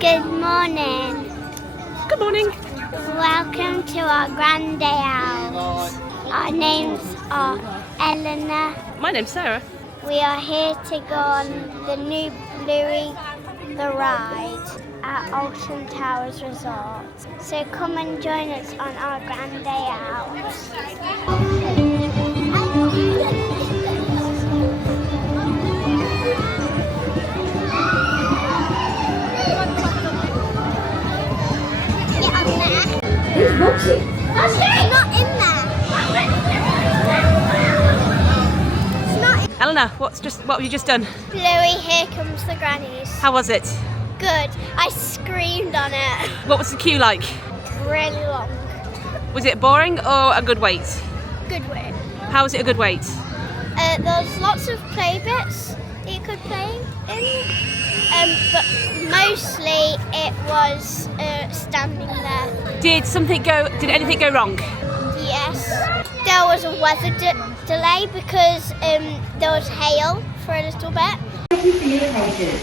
Good morning. Good morning. Welcome to our Grand Day Out. Our names are Eleanor. My name's Sarah. We are here to go on the new Bluey The Ride at Alton Towers Resort. So come and join us on our Grand Day Out. Who's Roxy? It's not in there. It's not in. Eleanor, what have you just done? Bluey, Here Comes the Grannies. How was it? Good. I screamed on it. What was the queue like? Really long. Was it boring or a good wait? Good way. How was it a good wait? There was lots of play bits that you could play in, but mostly it was standing there. Did anything go wrong? Yes. There was a weather delay because there was hail for a little bit. Thank you for your patience.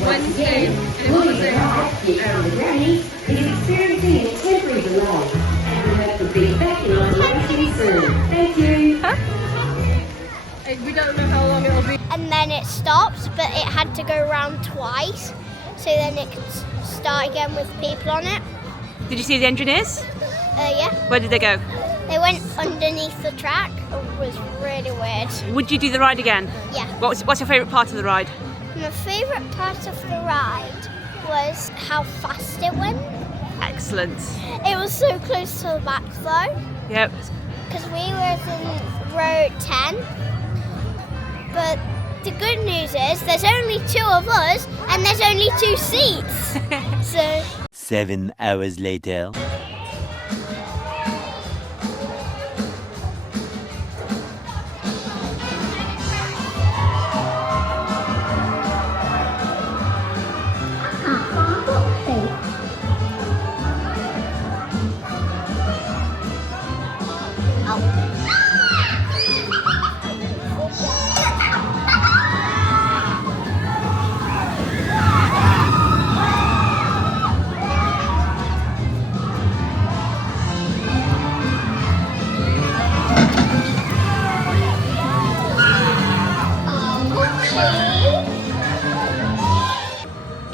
Once again, Bluey The Ride, Here Come the Grannies, is experiencing a temporary delay, and we hope to be back in operation soon. Thank you. We don't know how long it'll be. And then it stopped, but it had to go around twice, so then it could start again with people on it. Did you see the engineers? Yeah. Where did they go? They went underneath the track. It was really weird. Would you do the ride again? Yeah. What's your favourite part of the ride? My favourite part of the ride was how fast it went. Excellent. It was so close to the back though, Yep. because we were in row 10. But the good news is there's only 2 of us and there's only 2 seats. So 7 hours later.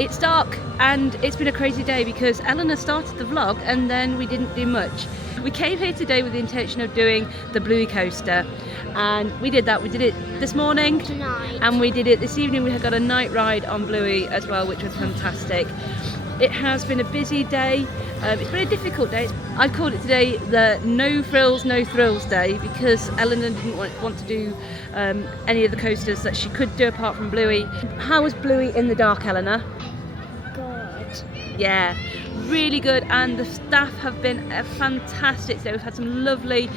It's dark and it's been a crazy day because Eleanor started the vlog and then we didn't do much. We came here today with the intention of doing the Bluey coaster, and we did that. We did it this morning tonight. and we did it this evening. We had got a night ride on Bluey as well, which was fantastic. It has been a busy day. It's been a difficult day. I called it today the No Frills, No Thrills day because Eleanor didn't want to do any of the coasters that she could do apart from Bluey. How was Bluey in the dark, Eleanor? Good. Yeah, really good, and the staff have been fantastic. So we've had some lovely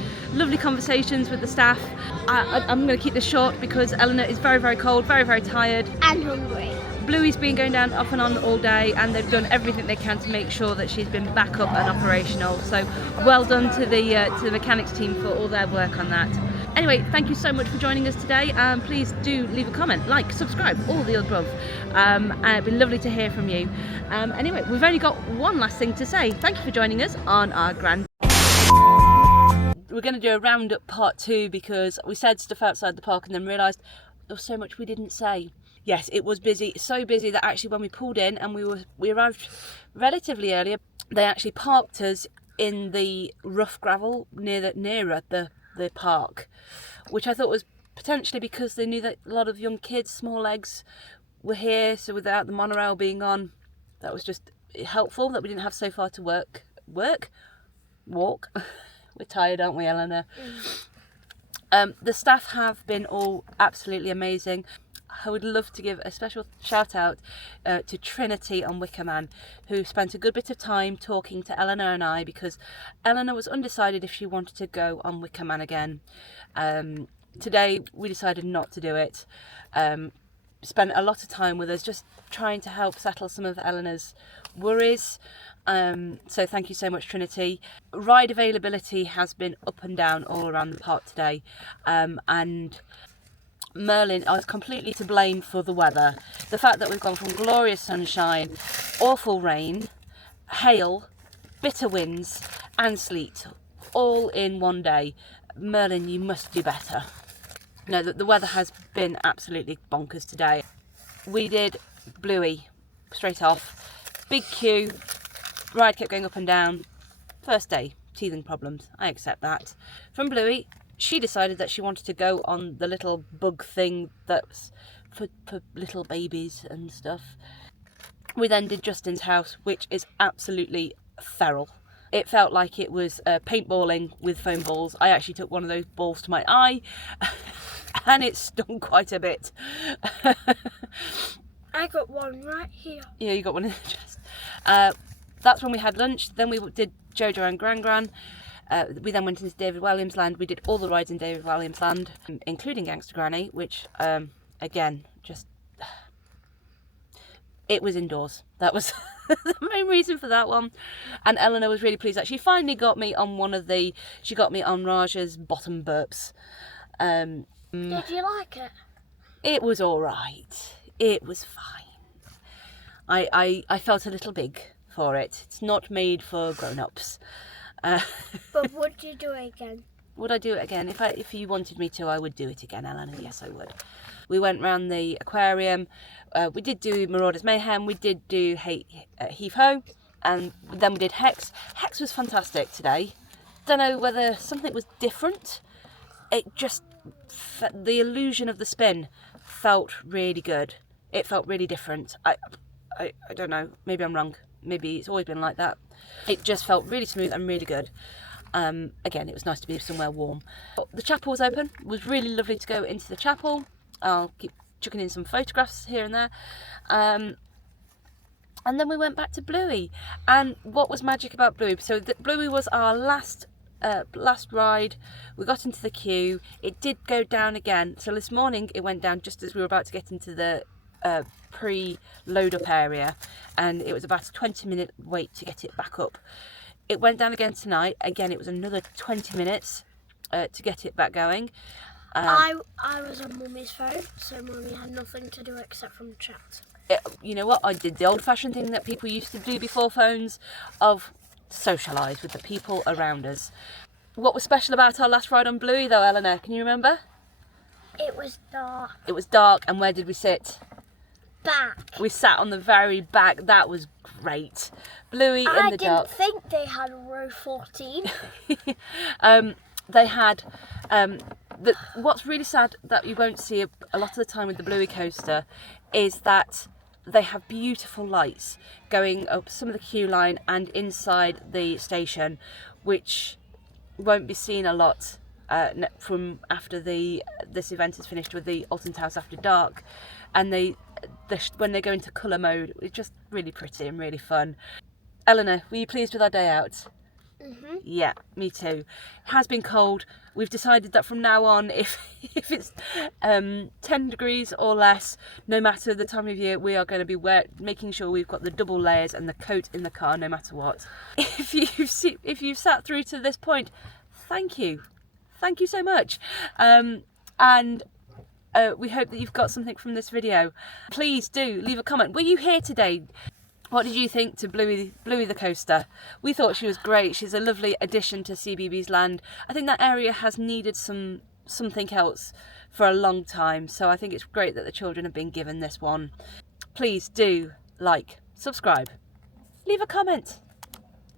conversations with the staff. I'm going to keep this short because Eleanor is very, very cold, very, very tired. And hungry. Bluey's been going down off and on all day, and they've done everything they can to make sure that she's been back up and operational. So well done to the mechanics team for all their work on that. Anyway, thank you so much for joining us today. Please do leave a comment, like, subscribe, all the above. It'd be lovely to hear from you. Anyway, we've only got one last thing to say. Thank you for joining us on our grand. We're going to do a roundup part 2 because we said stuff outside the park and then realised there was so much we didn't say. Yes, it was busy, so busy that actually when we pulled in and we arrived relatively earlier, they actually parked us in the rough gravel nearer the park, which I thought was potentially because they knew that a lot of young kids, small legs, were here. So without the monorail being on, that was just helpful that we didn't have so far to walk. We're tired, aren't we, Eleanor? The staff have been all absolutely amazing. I would love to give a special shout out to Trinity on Wicker Man, who spent a good bit of time talking to Eleanor and I because Eleanor was undecided if she wanted to go on Wicker Man again. Today we decided not to do it. Spent a lot of time with us just trying to help settle some of Eleanor's worries. So thank you so much, Trinity. Ride availability has been up and down all around the park today, and Merlin is completely to blame for the weather. The fact that we've gone from glorious sunshine, awful rain, hail, bitter winds and sleet all in one day. Merlin, you must do better. No, the weather has been absolutely bonkers today. We did Bluey straight off. Big queue, ride kept going up and down. First day, teething problems, I accept that. From Bluey, she decided that she wanted to go on the little bug thing that's for little babies and stuff. We then did Justin's house, which is absolutely feral. It felt like it was paintballing with foam balls. I actually took one of those balls to my eye and it stung quite a bit. I got one right here. Yeah, you got one in the chest. That's when we had lunch. Then we did Jojo and Gran Gran. We then went into David Williams Land. We did all the rides in David Williams Land, including Gangster Granny, which, again, just... It was indoors. That was the main reason for that one. And Eleanor was really pleased that she finally got me on she got me on Raja's bottom burps. Did you like it? It was all right. It was fine. I felt a little big for it. It's not made for grown-ups. But would you do it again? Would I do it again? If you wanted me to, I would do it again, Eleanor. Yes, I would. We went round the aquarium. We did do Marauders Mayhem. We did do Heave Ho. And then we did Hex. Hex was fantastic today. Don't know whether something was different. It just... the illusion of the spin felt really good. It felt really different. I don't know. Maybe I'm wrong. Maybe it's always been like that. It just felt really smooth and really good. Again, it was nice to be somewhere warm. The chapel was open. It was really lovely to go into the chapel. I'll keep chucking in some photographs here and there. And then we went back to Bluey. And what was magic about Bluey? So Bluey was our last ride. We got into the queue. It did go down again. So this morning it went down just as we were about to get into the pre-load up area, and it was about a 20-minute wait to get it back up. It went down again tonight. Again, it was another 20 minutes to get it back going. I was on Mummy's phone, so Mummy had nothing to do except from chat. You know what? I did the old-fashioned thing that people used to do before phones, of socialise with the people around us. What was special about our last ride on Bluey, though, Eleanor? Can you remember? It was dark. It was dark, and where did we sit? Back. We sat on the very back. That was great. Bluey in the dark. I didn't think they had row 14. They had... what's really sad that you won't see a lot of the time with the Bluey coaster is that they have beautiful lights going up some of the queue line and inside the station, which won't be seen a lot from after this event is finished with the Alton Towers After Dark. And when they go into colour mode, it's just really pretty and really fun. Eleanor, were you pleased with our day out? Mm-hmm. Yeah, me too. It has been cold. We've decided that from now on, if it's 10 degrees or less, no matter the time of year, we are going to be making sure we've got the double layers and the coat in the car, no matter what. If you've sat through to this point, thank you so much. We hope that you've got something from this video. Please do leave a comment. Were you here today? What did you think to Bluey the coaster? We thought she was great. She's a lovely addition to CBeebies Land. I think that area has needed something else for a long time, so I think it's great that the children have been given this one. Please do like, subscribe, leave a comment.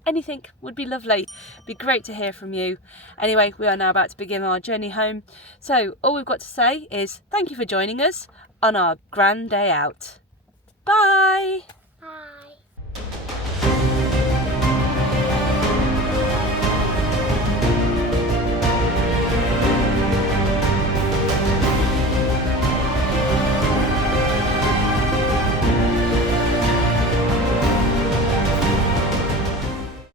Anything would be lovely. It'd be great to hear from you. Anyway, we are now about to begin our journey home. So all we've got to say is thank you for joining us on our grand day out. Bye!